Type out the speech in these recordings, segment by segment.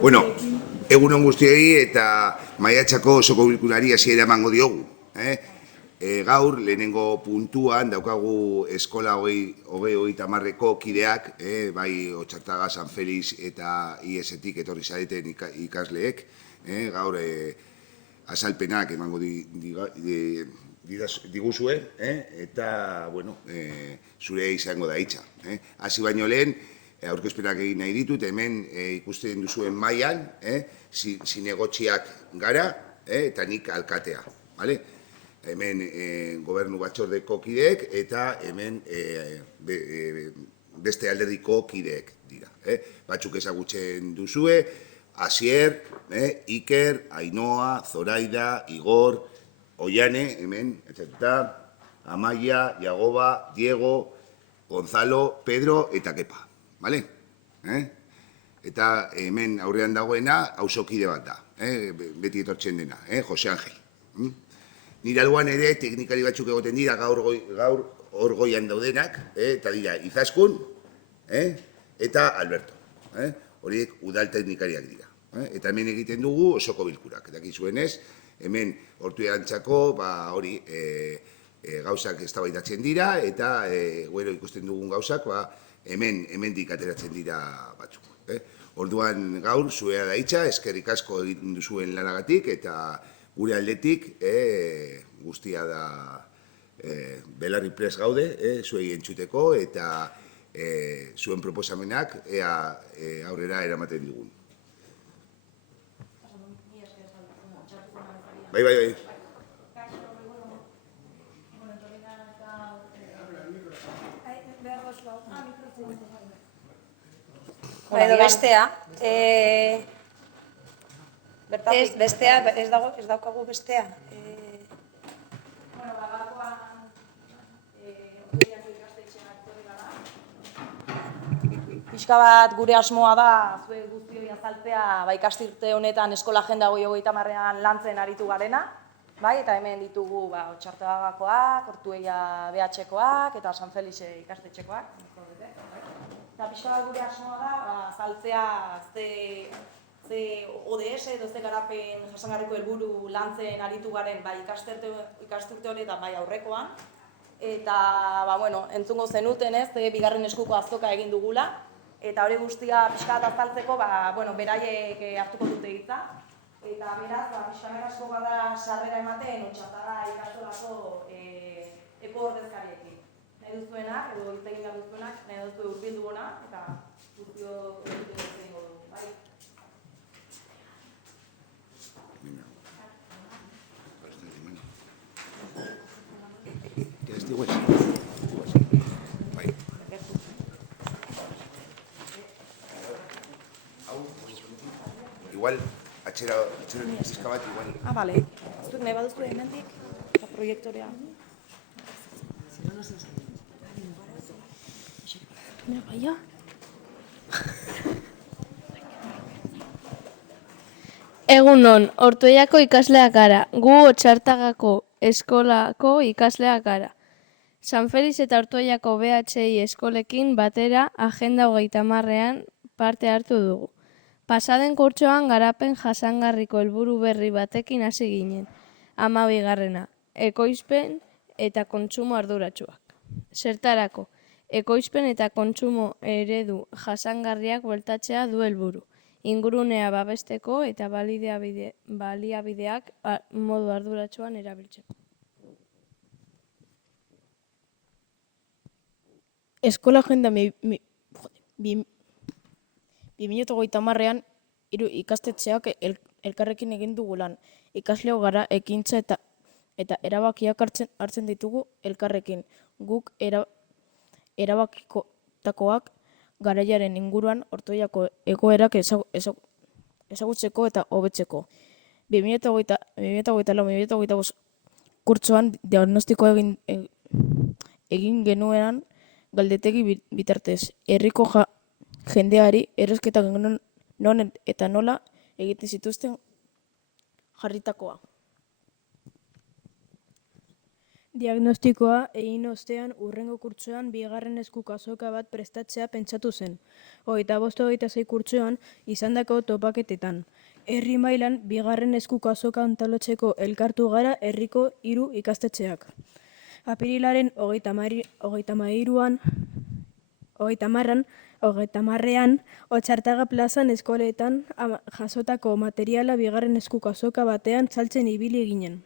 Bueno, egunon guztiei eta maiatzako osoko bilkurari hasiera emango diogu. Gaur, lehenengo puntuan, daukagu eskola hogeita hamarreko kideak, bai Otxartaga, San Feliz eta IES-etik etorri zareten ikasleek. Gaur, azalpenak emango diguzue, eta, bueno, zure izango da hitza. Hasi baino lehen, aurkezpenak egin nahi ditut, hemen ikusten duzuen mailan, zinegotziak gara, eta nik alkatea. Hemen gobernu batzordeko kideek, eta hemen beste alderdiko kideek dira. Batzuk ezagutzen duzue, Asier, Iker, Ainhoa, Zoraida, Igor, Oiane, hemen, eta Amaia, Jagoba, Diego, Gonzalo, Pedro eta Kepa. Eta hemen aurrean dagoena auzokide bat da, beti etortzen dena, Jose Angel. Nire alboan ere teknikari batzuk egoten dira gaur hor goian daudenak, eta dira Izaskun eta Alberto. Horiek udal teknikariak dira. Eta hemen egiten dugu osoko bilkurak. Eta gizuenez, hemen Ortuellantzako hori gauzak eztabaidatzen dira, eta ikusten dugun gauzak hemendik ateratzen dira batzuk. Orduan gaur, zuea da hitza, eskerrik asko egiten duzuen lanagatik, eta gure aldetik guztia da belarri prest gaude, zuei entzuteko, eta zuen proposamenak ea aurrera eramaten digun. Bai. Edo bestea, ez daukagu bestea. Bueno, gakoan Ortuellako ikastetxeak etorri gara. Pixka bat gure asmoa da, zue guztioi azaltzea, ikasturte honetan eskola agenda 2030ean lantzen aritu garena, eta hemen ditugu Otxartagakoak, Ortuella BH-koak eta San Feliz ikastetxekoak. Eta pixka bat gure asmoa da, azaltzea ze ODS edo ze garapen jasangarriko helburu lantzen aritu garen ikasturte honetan aurrekoan. Eta, entzungo zenuten bigarren eskuko azoka egin dugula. Eta hori guztia pixka bat azaltzeko, beraiek hartuko dute hitza. Eta beraz, pixka bat asko gara sarrera ematen Otxartaga ikastolako eko ordezkariekin. Nahi duzuenak, edo hitz egin behar duzuenak, nahi duzue hurbildu hona, eta guztio egiten dugu. Igual, atxera pizka bat, igual. Bale. Zuek nahi baduzu hemendik, eta proiektorea. Mira, baia. Egunon, Ortuellako ikasleak gara, gu Otxartagako eskolako ikasleak gara. San Feliz eta Ortuellako BHI eskolekin batera Agenda 30ean parte hartu dugu. Pasaden kurtsoan garapen jasangarriko helburu berri batekin hasi ginen. 12. Ekoizpen eta kontsumo arduratsuak. Zertarako, ekoizpen eta kontsumo eredu jasangarriak bueltatzea du helburu. Ingurunea babesteko eta baliabideak modu arduratsuan erabiltzeko. Eskola Agenda 2030ean ikastetxeak elkarrekin egin dugu lan. Ikasleok gara ekintza eta erabakiak hartzen ditugu elkarrekin. Guk erabakitakoak garaiaren inguruan Ortuellako egoerak ezagutzeko eta hobetzeko. 2024-2025 kurtsoan diagnostiko egin genuenan galdetegi bitartez. Herriko jendeari erosketak non eta nola egiten zituzten jarritakoa. Diagnostikoa egin ostean hurrengo kurtsoan bigarren eskuko azoka bat prestatzea pentsatu zen. 25-26 kurtsoan izandako topaketetan. Herri mailan bigarren eskuko azoka antolatzeko elkartu gara herriko 3 ikastetxeak. Apirilaren 30ean Otxartaga plazan eskoletan jasotako materiala bigarren eskuko azoka batean saltzen ibili ginen.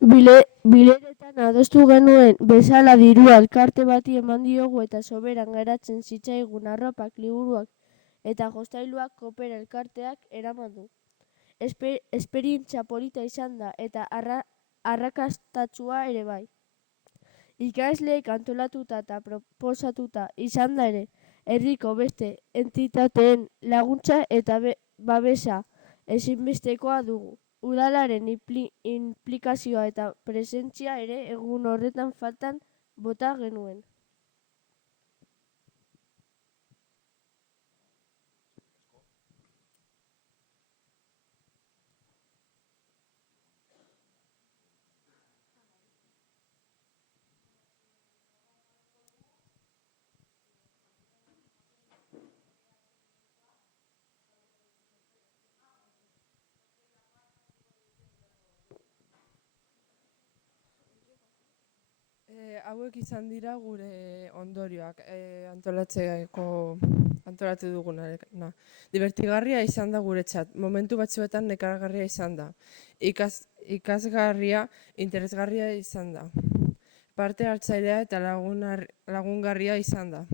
Bileretan adostu genuen bezala dirua elkarte bati eman diogu eta soberan geratzen zitzaigun arropak, liburuak eta jostailuak Kopera elkarteak eraman du. Esperientzia polita izan da eta arrakastatsua ere bai. Ikasleek antolatuta eta proposatuta izan da ere, herriko beste entitateen laguntza eta babesa ezinbestekoa dugu. Udalaren inplikazioa eta presentzia ere egun horretan faltan bota genuen. Hauek izan dira gure ondorioak antolatu dugunarena. Divertigarria izan da guretzat, momentu batzuetan nekaragarria izan da. Ikasgarria, interesgarria izan da. Parte hartzailea eta lagungarria izan da.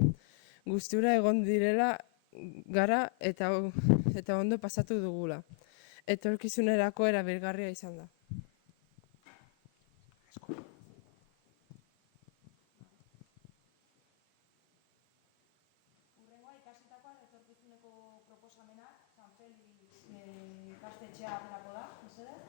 Gustura egon direla gara eta ondo pasatu dugula. Etorkizunerako erabilgarria izan da. Proposamenak, San Felix ikastetxea aterako da, mesedez?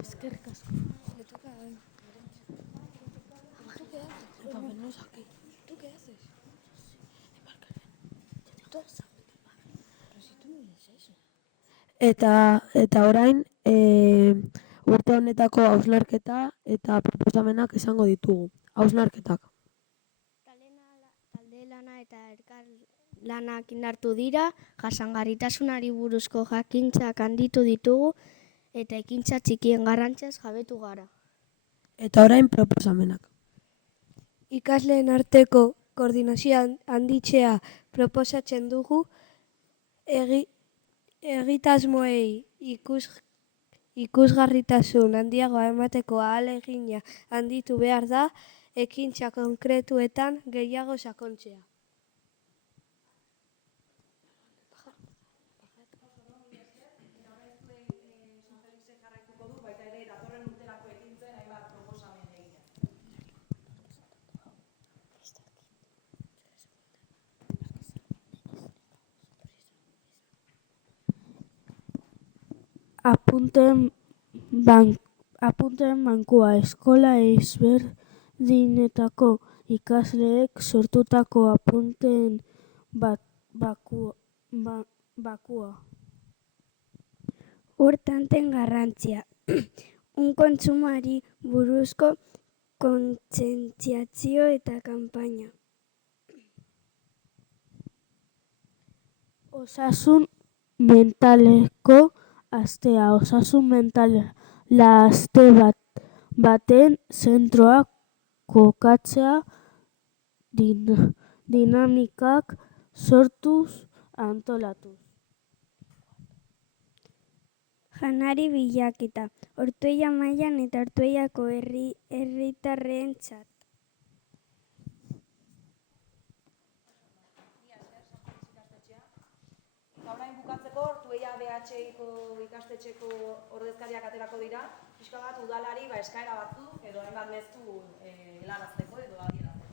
Eskerrik asko. Le toca a él. ¿Tú qué haces? El papel no saqué. ¿Tú qué haces? Pero si tú no dices eso. Eta orain, urte honetako hausnarketa eta proposamenak izango ditugu. Hausnarketak. Talde lana eta elkar lanak indartu dira, jasangarritasunari buruzko jakintzak handitu ditugu eta ekintza txikien garrantziaz jabetu gara. Eta orain proposamenak. Ikasleen arteko koordinazioa handitzea proposatzen dugu, egitasmoei ikusgarritasun handiagoa emateko ahalegina handitu behar da, ekintza konkretuetan gehiago sakontzea. Apunteen bankua eskola ezberdinetako ikasleek sortutako apunteen bakua. Urtanten garrantzia, kontsumoari buruzko kontzientziazio eta kanpaina. Osasun mentaleko astea, osasun mentala aste baten zentroa kokatzea, dinamikak sortuz antolatuz. Janari bilaketa, Ortuella mailan eta Ortuellako herritarrentzat. Orain bukatzeko, Ortuella BH-ko ikastetxeko ordezkariak aterako dira, pixka bat udalari eskaera batzuk edo hainbat mezu helarazteko edo adierazteko.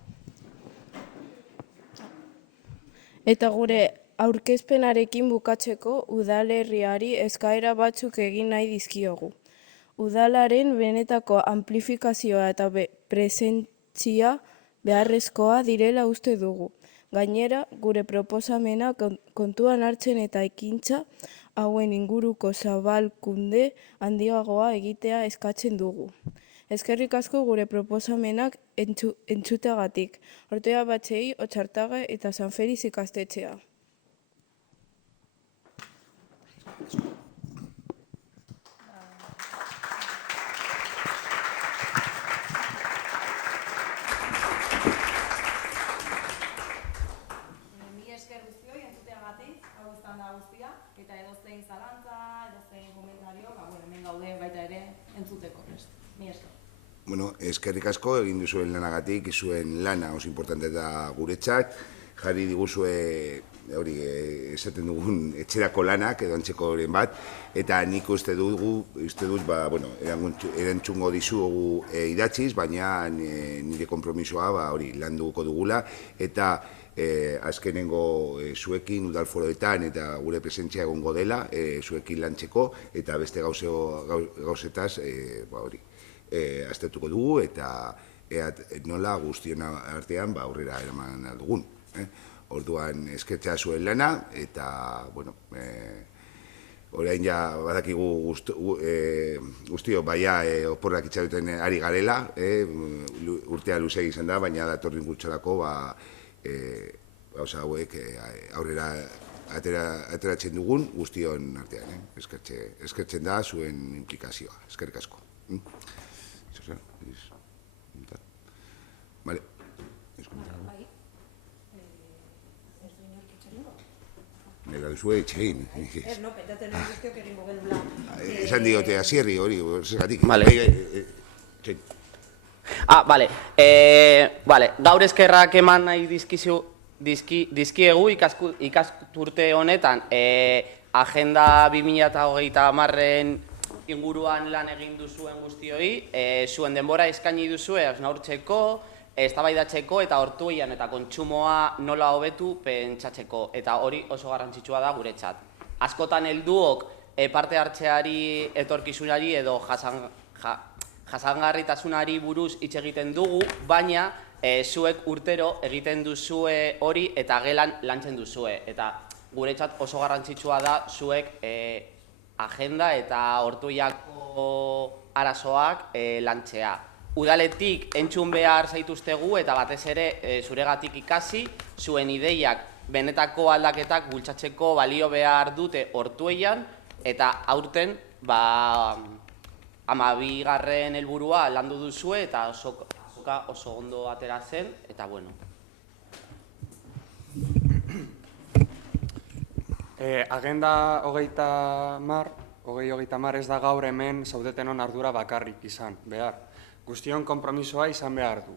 Eta gure aurkezpenarekin bukatzeko udalerriari eskaera batzuk egin nahi dizkiogu. Udalaren benetako amplifikazioa eta presentzia beharrezkoa direla uste dugu. Gainera, gure proposamena kontuan hartzen eta ekintza hauen inguruko zabalkunde handiagoa egitea eskatzen dugu. Eskerrik asko gure proposamenak entzuteagatik. Ortea Batxei, Otxartaga eta San Feliz ikastetxea. Eta edozein zalantza, edozein komentario, hemen gaude baita ere entzuteko. Mi esker. Bueno, eskerrik asko egin duzuen lanagatik, zuen lana oso importante da guretzat, jarri diguzue hori esaten dugun etxerako lanak edo antzeko horien bat, eta nik uste dut, erantzungo dizugu idatziz, baina nire konpromisoa hori landuko dugula, eta azkenengo zuekin udalforoetan eta gure presentzia egongo dela, zuekin lantzeko, eta beste gauzetaz aztertuko dugu, eta nola guztion artean aurrera eraman dugun. Orduan eskertzea zuen lana, eta, orain ja badakigu guztio baia oporrak itxaruten ari garela, urtea luze izan da, baina datorren gutxorako gauza hauek aurrera ateratzen dugun guztion artean. Eskertzen da zuen implikazioa. Eskerrik asko. Vale. Nera duzue etxein. Ez, no, petatzen guztiok egingo genula. Esan diote asierri hori, zergatik. Bale. Gaur eskerrak eman nahi dizkiegu ikasturte honetan Agenda 2030-en inguruan lan egin duzuen guztioi, zuen denbora eskaini duzue hausnartzeko, eztabaidatzeko eta Ortuellan eta kontsumoa nola hobetu pentsatzeko, eta hori oso garrantzitsua da guretzat. Askotan helduok parte hartzeari, etorkizunari edo jasangarritasunari buruz hitz egiten dugu, baina zuek urtero egiten duzue hori eta gelan lantzen duzue. Eta guretzat oso garrantzitsua da zuek agenda eta Ortuellako arazoak lantzea. Udaletik entzun behar zaituztegu eta batez ere zuregatik ikasi, zuen ideiak benetako aldaketak bultzatzeko balio behar dute Ortuellan, eta aurten 12. helburua landu duzue eta oso ondo atera zen, eta bueno. Agenda 2030 ez da gaur hemen zaudetenon ardura bakarrik izan behar. Guztion konpromisoa izan behar du.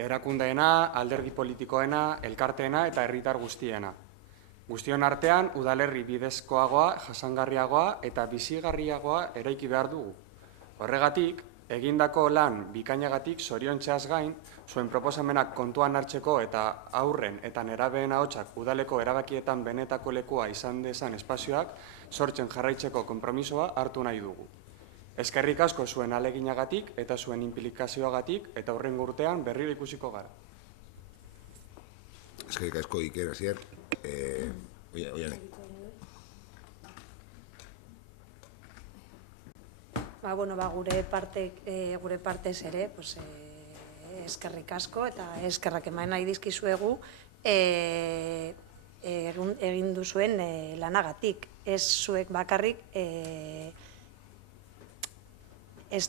Erakundeena, alderdi politikoena, elkarteena eta herritar guztiena. Guztion artean, udalerri bidezkoagoa, jasangarriagoa eta bizigarriagoa eraiki behar dugu. Horregatik, egindako lan bikainagatik zoriontzeaz gain, zuen proposamenak kontuan hartzeko eta aurren eta nerabeen ahotsak udaleko erabakietan benetako lekua izan dezan espazioak sortzen jarraitzeko konpromisoa hartu nahi dugu. Eskerrik asko zuen aleginagatik eta zuen implikazioagatik eta hurrengo urtean berriro ikusiko gara. Eskerrik asko Iker Asier. Oiane. Gure partez ere, eskerrik asko eta eskerrak eman nahi dizkizuegu egin duzuen lanagatik. Ez zuek bakarrik, ez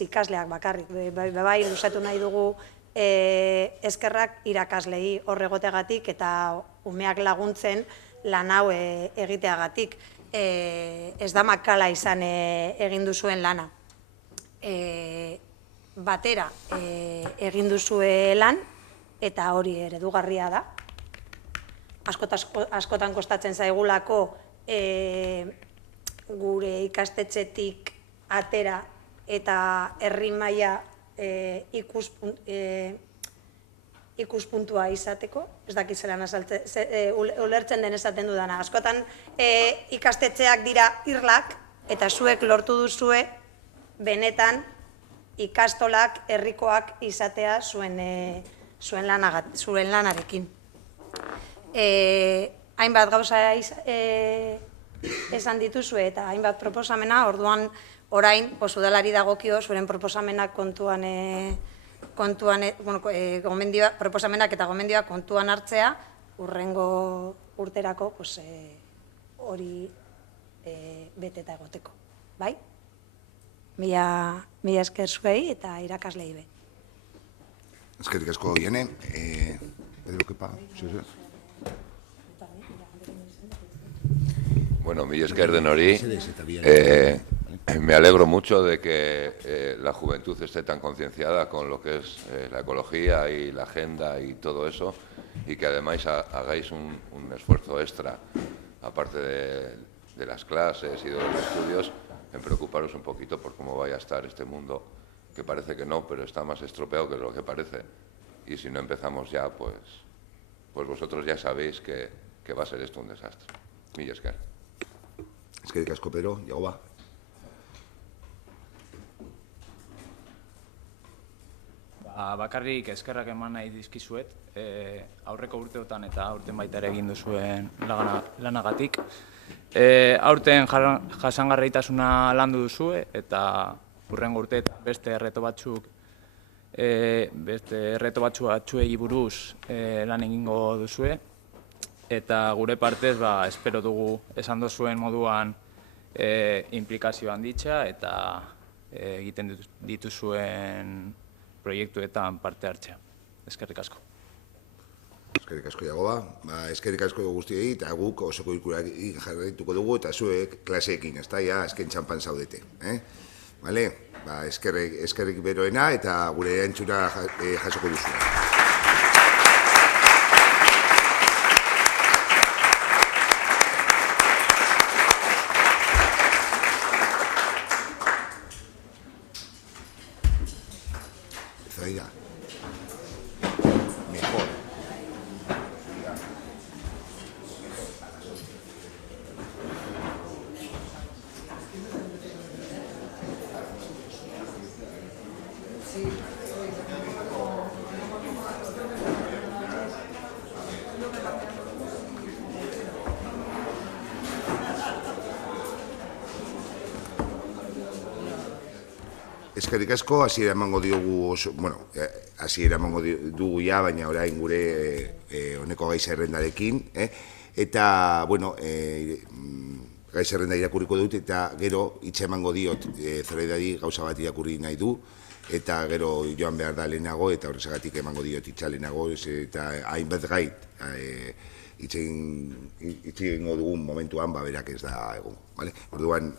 ikasleak bakarrik. Bai, luzatu nahi dugu eskerrak irakaslei horregotegatik eta umeak laguntzen lan hau egiteagatik. Ez da makala izan egin duzuen lana. Batera egin duzue lan, eta hori eredugarria da. Askotan kostatzen zaigulako gure ikastetxetik atera eta herri maila ikuspuntua izateko, ez dakit zelan ulertzen den esaten dudana. Askotan ikastetxeak dira irlak, eta zuek lortu duzue benetan ikastolak herrikoak izatea zuen lanarekin. Hainbat gauza esan dituzue eta hainbat proposamena, orduan orain udalari dagokio zuen proposamenak proposamenak eta gomendioak kontuan hartzea, hurrengo urterako hori beteta egoteko. Bai? Mila esker zuei eta irakaslei be. Eskerrik asko, Iene. Pedro, kepa, zuzuz? Bueno, mila esker denori. Me alegro mucho de que la juventud esté tan concienciada con lo que es la ecología y la agenda y todo eso, y que además hagáis un esfuerzo extra, aparte de las clases y de los estudios, en preocuparos un poquito por cómo vaya a estar este mundo, que parece que no, pero está más estropeado que lo que parece. Y si no empezamos ya, pues vosotros ya sabéis que va a ser esto un desastre. Mila esker. Eskerrik asko, Pedro. Jagoba. Bakarrik eskerrak eman nahi dizkizuet, aurreko urteotan eta aurten baita ere egin duzuen lanagatik. Aurten jasangarritasuna landu duzue eta hurrengo urteetan beste erreto batzuei buruz lan egingo duzue. Eta gure partez, espero dugu esan duzuen moduan implikazio handitza eta egiten dituzuen proiektuetan parte hartzea. Eskerrik asko. Eskerrik asko, Jagoba. Eskerrik asko guztiei eta guk osoko bilkurak jarraituko dugu eta zuek klaseekin, ez da, ja, azken txampan zaudete. Bale? Eskerrik beroena eta gure entzuna jasoko duzu. Mejor. Eskerrik asko, hasiera emango diogu oso, hasiera emango dugu ja, baina orain gure honeko gai zerrendarekin, eta, gai zerrenda irakurriko dut, eta gero hitza emango diot Zoraidari gauza bat irakurri nahi du, eta gero joan behar da lehenago, eta horrezagatik emango diot hitza lehenago, eta hainbat gai hitz egingo dugun momentuan, berak ez da egon. Orduan,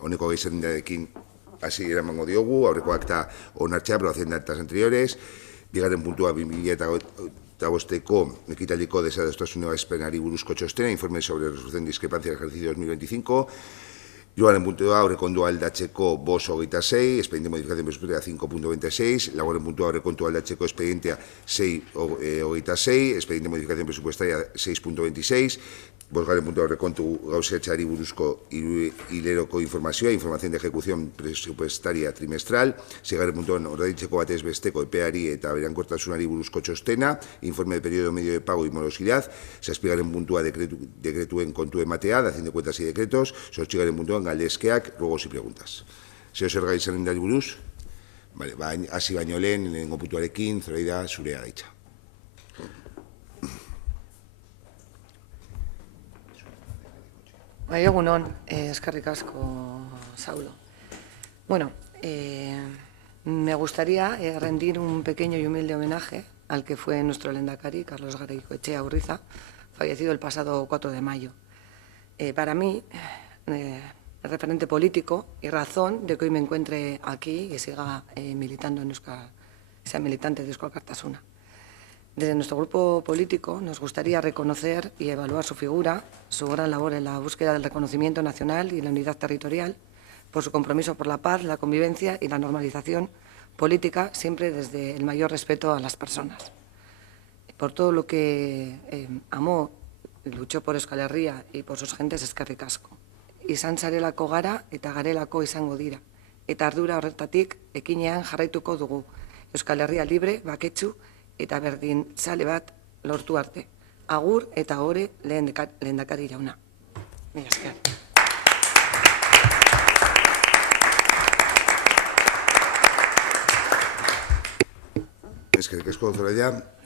honeko gai zerrendarekin hasi eramango diogu, aurrekoak eta onartzea, aprobación de actas anteriores, bigarren puntua 2005ko ekitaldiko desadostasunen espenari buruzko txostena, informe sobre resolución de discrepancia del ejercicio 2025, hirugarren puntua aurrekontua aldatzeko 5.26, expediente de modificación presupuestaria 5.26, laugarren puntua aurrekontua aldatzeko expedientea 6.26, expediente de modificación presupuestaria 6.26, bosgarren puntua aurrekontu gauzetxari buruzko hileroko informazioa, información de ejecución presupuestaria trimestral, seigarren puntuan ordaintzeko batez besteko epeari eta berankortasunari buruzko txostena, informe de periodo medio de pago y morosidad, zazpigarren puntua dekretuen kontu ematea, dación de cuentas y decretos, zortzigarren puntuan galdezkeak, ruegos y preguntas. Zeo zer gai zerrendari buruz? Hasi baino lehenengo puntuarekin, Zoraida, zurea daitza. Egunon, eskerrik asko, Saulo. Bueno, me gustaría rendir un pequeño y humilde homenaje al que fue nuestro lehendakari, Carlos Garaikoetxea Urriza, fallecido el pasado 4 de mayo. Para mí, referente político y razón de que hoy me encuentre aquí y siga militando sea militante de Eusko Alkartasuna. Desde nuestro grupo político nos gustaría reconocer y evaluar su figura, su gran labor en la búsqueda del reconocimiento nacional y la unidad territorial, por su compromiso por la paz, la convivencia y la normalización política, siempre desde el mayor respeto a las personas. Por todo lo que amó, luchó por Euskal Herria y por sus gentes, eskerrik asko. Izan zarelako gara eta garelako izango dira. eta ardura horretatik ekinean jarraituko dugu. Euskal Herria libre, baketsu eta berdin zale bat lortu arte. Agur eta ohore lehendakari jauna. Mila esker. Eskerrik asko, Zoraia.